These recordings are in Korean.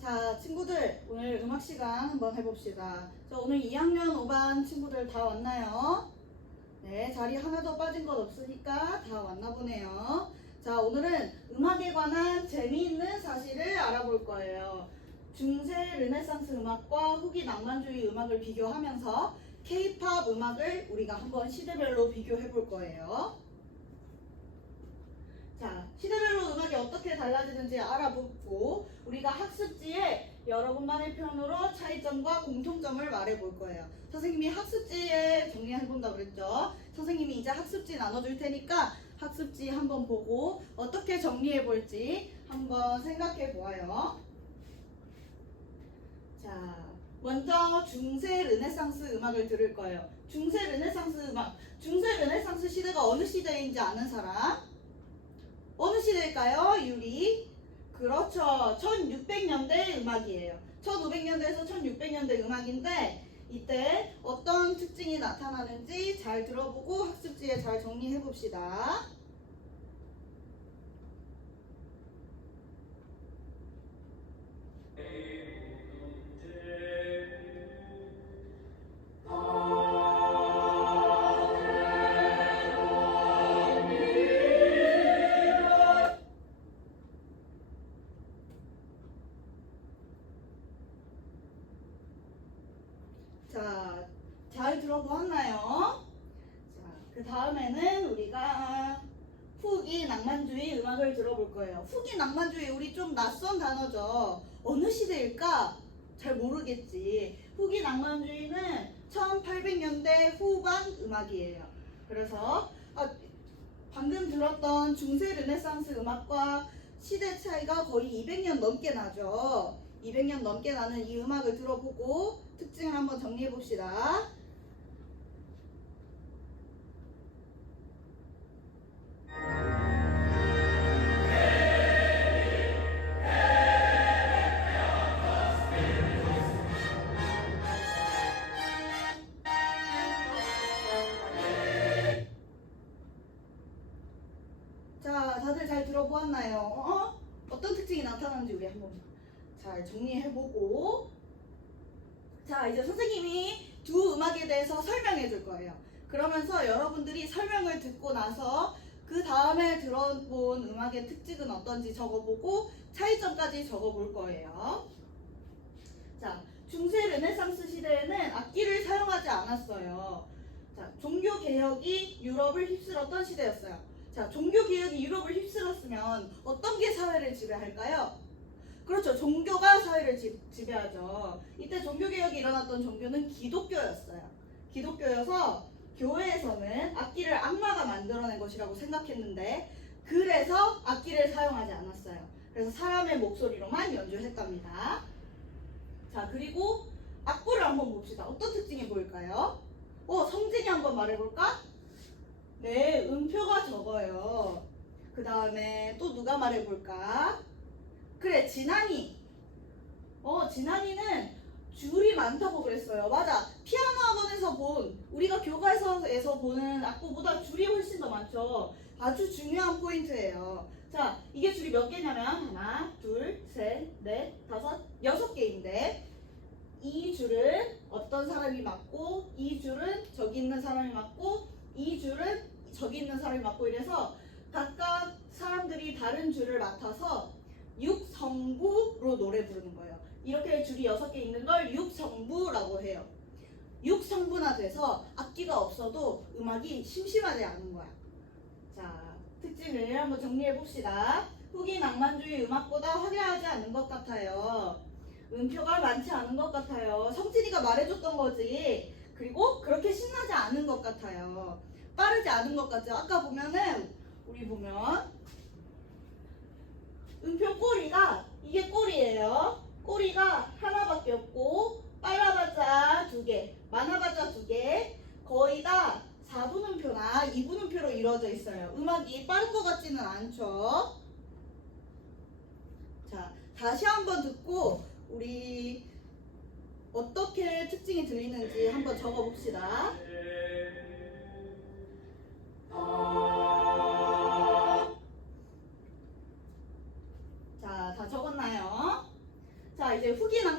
자, 친구들, 오늘 음악 시간 한번 해봅시다. 자, 오늘 2학년 5반 친구들 다 왔나요? 네, 자리 하나도 빠진 것 없으니까 다 왔나 보네요. 자, 오늘은 음악에 관한 재미있는 사실을 알아볼 거예요. 중세 르네상스 음악과 후기 낭만주의 음악을 비교하면서 K-팝 음악을 우리가 한번 시대별로 비교해 볼 거예요. 자, 시대별로 어떻게 달라지는지 알아보고 우리가 학습지에 여러분만의 표현으로 차이점과 공통점을 말해 볼 거예요. 선생님이 학습지에 정리해 본다 그랬죠. 선생님이 이제 학습지 나눠줄 테니까 학습지 한번 보고 어떻게 정리해 볼지 한번 생각해 보아요. 자, 먼저 중세 르네상스 음악을 들을 거예요. 중세 르네상스 음악. 중세 르네상스 시대가 어느 시대인지 아는 사람? 시대일까요? 유리. 그렇죠. 1600년대 음악이에요. 1500년대에서 1600년대 음악인데 이때 어떤 특징이 나타나는지 잘 들어보고 학습지에 잘 정리해 봅시다. 좀 낯선 단어죠. 어느 시대일까? 잘 모르겠지. 후기 낭만주의는 1800년대 후반 음악이에요. 그래서 아, 방금 들었던 중세 르네상스 음악과 시대 차이가 거의 200년 넘게 나죠. 200년 넘게 나는 이 음악을 들어보고 특징을 한번 정리해 봅시다. 잘 들어보았나요? 어? 어떤 특징이 나타나는지 우리 한번 잘 정리해보고. 자 이제 선생님이 두 음악에 대해서 설명해 줄 거예요. 그러면서 여러분들이 설명을 듣고 나서 그 다음에 들어본 음악의 특징은 어떤지 적어보고 차이점까지 적어볼 거예요. 자 중세 르네상스 시대에는 악기를 사용하지 않았어요. 자 종교 개혁이 유럽을 휩쓸었던 시대였어요 자 종교 개혁이 유럽을 휩쓸었으면 어떤 게 사회를 지배할까요? 그렇죠. 종교가 사회를 지, 지배하죠. 이때 종교 개혁이 일어났던 종교는 기독교였어요. 기독교여서 교회에서는 악기를 악마가 만들어낸 것이라고 생각했는데 그래서 악기를 사용하지 않았어요. 그래서 사람의 목소리로만 연주했답니다. 자, 그리고 악보를 한번 봅시다. 어떤 특징이 보일까요? 어, 성진이 한번 말해볼까? 네, 음표가 적어요. 그 다음에 또 누가 말해볼까? 그래 진한이. 어 진한이는 줄이 많다고 그랬어요. 맞아. 피아노 학원에서 본 우리가 교과서에서 보는 악보보다 줄이 훨씬 더 많죠. 아주 중요한 포인트예요. 자 이게 줄이 몇 개냐면 하나 둘 셋 넷 다섯 여섯 개인데 이 줄은 어떤 사람이 맞고 이 줄은 저기 있는 사람이 맞고 이 줄은 저기 있는 사람이 맞고 이래서 각각 사람들이 다른 줄을 맡아서 육성부로 노래 부르는 거예요. 이렇게 줄이 여섯 개 있는 걸 육성부라고 해요. 육성부나 돼서 악기가 없어도 음악이 심심하지 않은 거야. 자, 특징을 한번 정리해 봅시다. 후기 낭만주의 음악보다 화려하지 않은 것 같아요. 음표가 많지 않은 것 같아요. 성진이가 말해줬던 거지. 그리고 그렇게 않은 것 같아요. 빠르지 않은 것 같죠. 아까 보면은 우리 보면 음표 꼬리가 이게 꼬리예요. 꼬리가 하나밖에 없고 빨라봤자 두 개, 많아봤자 두 개. 거의 다 4분음표나 2분음표로 이루어져 있어요. 음악이 빠른 것 같지는 않죠. 자, 다시 한번 듣고 우리 어떻게 특징이 들리는지 한번 적어봅시다.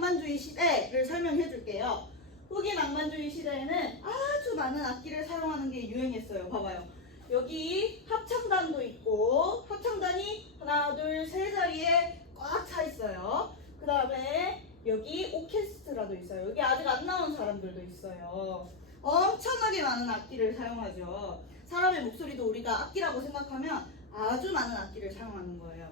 낭만주의 시대를 설명해 줄게요. 후기 낭만주의 시대에는 아주 많은 악기를 사용하는 게 유행했어요. 봐봐요. 여기 합창단도 있고 합창단이 하나 둘 세 자리에 꽉 차 있어요. 그 다음에 여기 오케스트라도 있어요. 여기 아직 안 나온 사람들도 있어요. 엄청나게 많은 악기를 사용하죠. 사람의 목소리도 우리가 악기라고 생각하면 아주 많은 악기를 사용하는 거예요.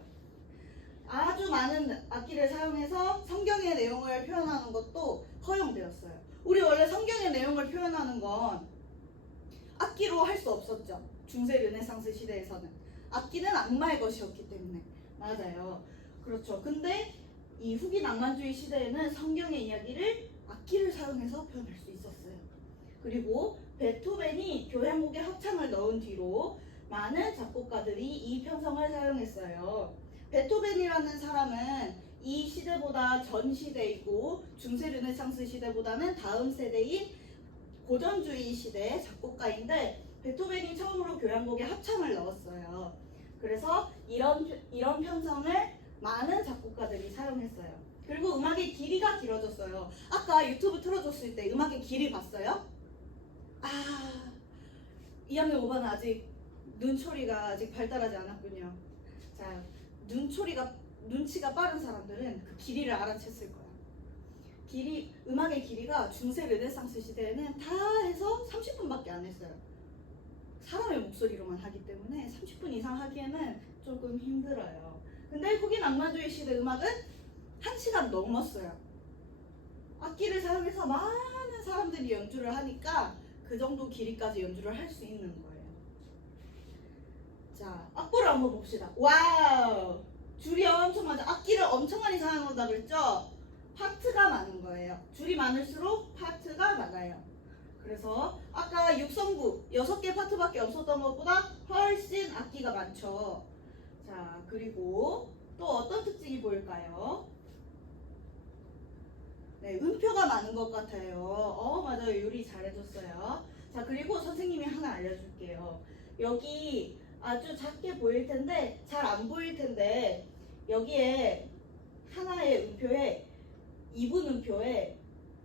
아주 많은 악기를 사용해서 성경의 내용을 표현하는 것도 허용되었어요. 우리 원래 성경의 내용을 표현하는 건 악기로 할 수 없었죠. 중세 르네상스 시대에서는 악기는 악마의 것이었기 때문에 맞아요. 그렇죠. 근데 이 후기 낭만주의 시대에는 성경의 이야기를 악기를 사용해서 표현할 수 있었어요. 그리고 베토벤이 교향곡에 합창을 넣은 뒤로 많은 작곡가들이 이 편성을 사용했어요. 베토벤이라는 사람은 이 시대보다 전 시대이고 중세 르네상스 시대보다는 다음 세대인 고전주의 시대 작곡가인데 베토벤이 처음으로 교향곡에 합창을 넣었어요. 그래서 이런 이런 편성을 많은 작곡가들이 사용했어요. 그리고 음악의 길이가 길어졌어요. 아까 유튜브 틀어줬을 때 음악의 길이 봤어요? 아, 2학년 5반은 아직 눈초리가 아직 발달하지 않았군요. 자, 눈초리가 눈치가 빠른 사람들은 그 길이를 알아챘을 거야. 길이 음악의 길이가 중세 르네상스 시대에는 다 해서 30분밖에 안 했어요. 사람의 목소리로만 하기 때문에 30분 이상 하기에는 조금 힘들어요. 근데 후기 낭만주의 시대 음악은 1시간 넘었어요. 악기를 사용해서 많은 사람들이 연주를 하니까 그 정도 길이까지 연주를 할 수 있는 거예요. 자, 악보를 한번 봅시다. 와우! 줄이 엄청 많죠. 악기를 엄청 많이 사용한다 그랬죠? 파트가 많은 거예요. 줄이 많을수록 파트가 많아요. 그래서 아까 육성구 6개 파트밖에 없었던 것보다 훨씬 악기가 많죠. 자, 그리고 또 어떤 특징이 보일까요? 네, 음표가 많은 것 같아요. 어, 맞아요. 요리 잘해줬어요. 자, 그리고 선생님이 하나 알려줄게요. 여기 아주 작게 보일 텐데, 잘 안 보일 텐데, 여기에 하나의 음표에, 2분 음표에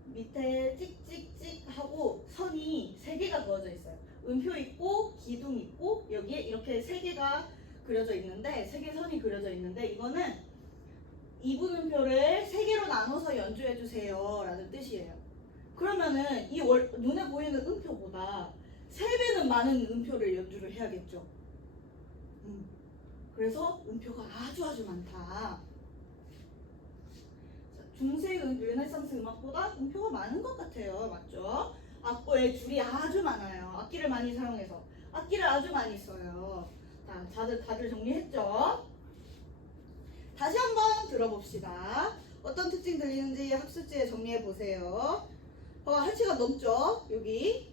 밑에 찍찍찍 하고 선이 세 개가 그어져 있어요. 음표 있고, 기둥 있고, 여기에 이렇게 세 개가 그려져 있는데, 세개 선이 그려져 있는데, 이거는 2분 음표를 세 개로 나눠서 연주해 주세요 라는 뜻이에요. 그러면은 이 월- 눈에 보이는 음표보다 세 배는 많은 음표를 연주를 해야겠죠. 음. 그래서 음표가 아주 아주 많다. 자, 중세 음- 르네상스 음악보다 음표가 많은 것 같아요. 맞죠? 악보에 줄이 아주 많아요. 악기를 많이 사용해서 악기를 아주 많이 써요. 자, 다들 다들 정리했죠? 다시 한번 들어봅시다. 어떤 특징 들리는지 학습지에 정리해 보세요. 어, 한 시간 넘죠? 여기.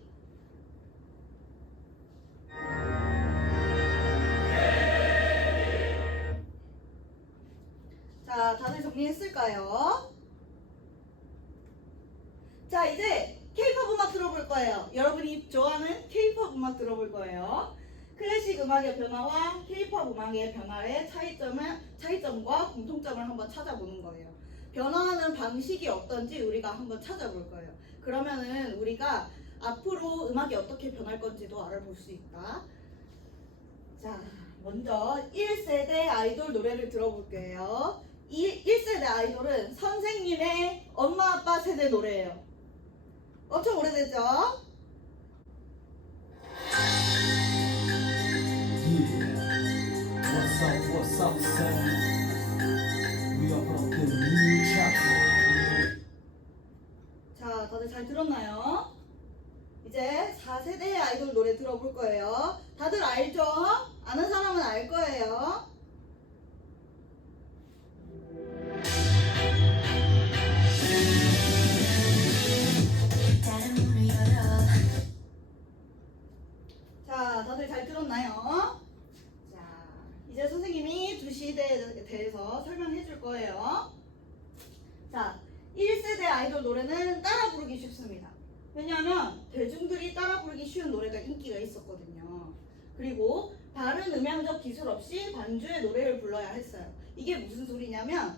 정리했을까요? 자, 이제 K-pop 음악 들어볼 거예요. 여러분이 좋아하는 K-pop 음악 들어볼 거예요. 클래식 음악의 변화와 K-pop 음악의 변화의 차이점을 차이점과 공통점을 한번 찾아보는 거예요. 변화하는 방식이 어떤지 우리가 한번 찾아볼 거예요. 그러면은 우리가 앞으로 음악이 어떻게 변할 건지도 알아볼 수 있다. 자, 먼저 1세대 아이돌 노래를 들어볼게요. 이 1세대 아이돌은 선생님의 엄마 아빠 세대 노래예요. 엄청 오래됐죠? 쉬운 노래가 인기가 있었거든요. 그리고 다른 음향적 기술 없이 반주의 노래를 불러야 했어요. 이게 무슨 소리냐면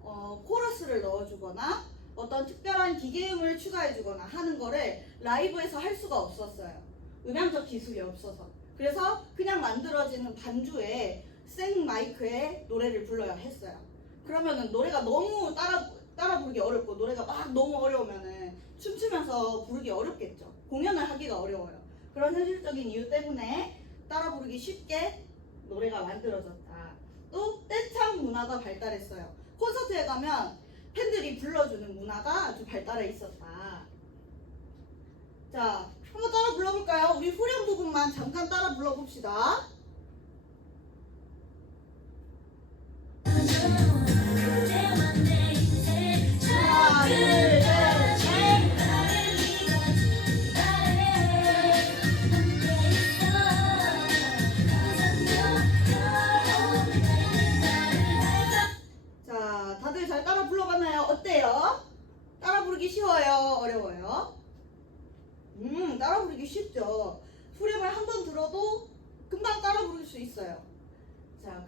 어, 코러스를 넣어주거나 어떤 특별한 기계음을 추가해주거나 하는 거를 라이브에서 할 수가 없었어요. 음향적 기술이 없어서. 그래서 그냥 만들어지는 반주에 생 마이크에 노래를 불러야 했어요. 그러면은 노래가 너무 따라 따라 부르기 어렵고 노래가 막 너무 어려우면은 춤추면서 부르기 어렵겠죠. 공연을 하기가 어려워요. 그런 현실적인 이유 때문에 따라 부르기 쉽게 노래가 만들어졌다. 또 떼창 문화가 발달했어요. 콘서트에 가면 팬들이 불러주는 문화가 아주 발달해 있었다. 자, 한번 따라 불러볼까요? 우리 후렴 부분만 잠깐 따라 불러봅시다.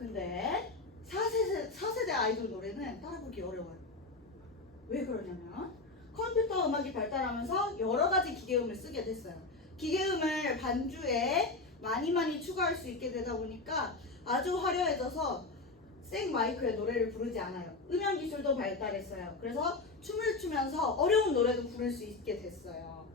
근데 4세대, 4세대 아이돌 노래는 따라 부르기 어려워요. 왜 그러냐면 컴퓨터 음악이 발달하면서 여러 가지 기계음을 쓰게 됐어요. 기계음을 반주에 많이 많이 추가할 수 있게 되다 보니까 아주 화려해져서 생 마이크에 노래를 부르지 않아요. 음향 기술도 발달했어요. 그래서 춤을 추면서 어려운 노래도 부를 수 있게 됐어요.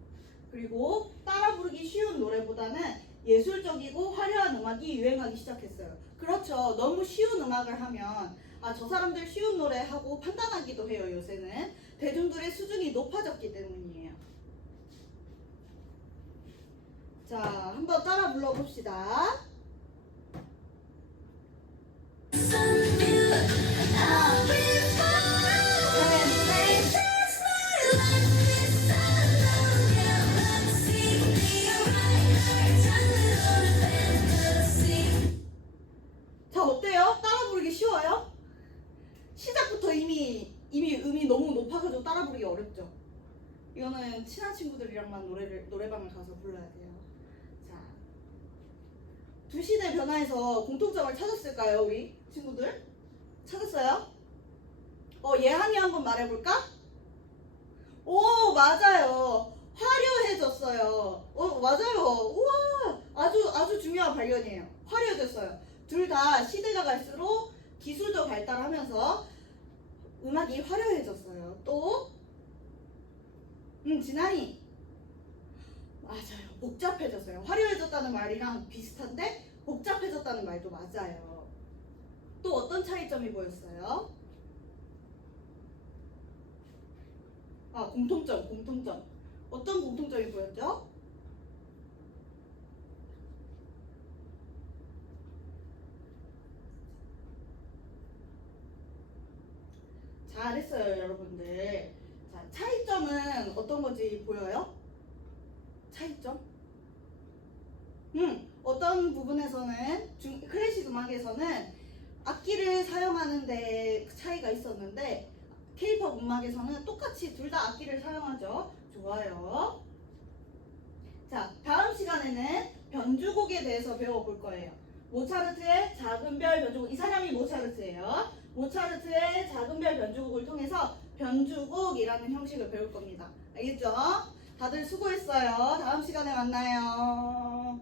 그리고 따라 부르기 쉬운 노래보다는 예술적이고 화려한 음악이 유행하기 시작했어요. 그렇죠. 너무 쉬운 음악을 하면 아, 저 사람들 쉬운 노래 하고 판단하기도 해요, 요새는. 대중들의 수준이 높아졌기 때문이에요. 자, 한번 따라 불러봅시다. 쉬워요? 시작부터 이미 이미 음이 너무 높아가지고 따라 부르기 어렵죠. 이거는 친한 친구들이랑만 노래를 노래방을 가서 불러야 돼요. 자, 두 시대 변화에서 공통점을 찾았을까요, 우리 친구들? 찾았어요? 어, 예한이 한번 말해볼까? 오, 맞아요. 화려해졌어요. 어, 맞아요. 우와, 아주 아주 중요한 발견이에요. 화려해졌어요. 둘 다 시대가 갈수록 기술도 발달하면서 음악이 화려해졌어요. 또, 음, 진아이. 맞아요. 복잡해졌어요. 화려해졌다는 말이랑 비슷한데 복잡해졌다는 말도 맞아요. 또 어떤 차이점이 보였어요? 아, 공통점, 공통점. 어떤 공통점이 보였죠? 잘했어요, 여러분들. 자, 차이점은 어떤 건지 보여요? 차이점? 음, 어떤 부분에서는 중, 클래식 음악에서는 악기를 사용하는데 차이가 있었는데 케이팝 음악에서는 똑같이 둘 다 악기를 사용하죠. 좋아요. 자, 다음 시간에는 변주곡에 대해서 배워볼 거예요. 모차르트의 작은 별 변주곡. 이 사람이 모차르트예요. 모차르트의 작은 별 변주곡을 통해서 변주곡이라는 형식을 배울 겁니다. 알겠죠? 다들 수고했어요. 다음 시간에 만나요.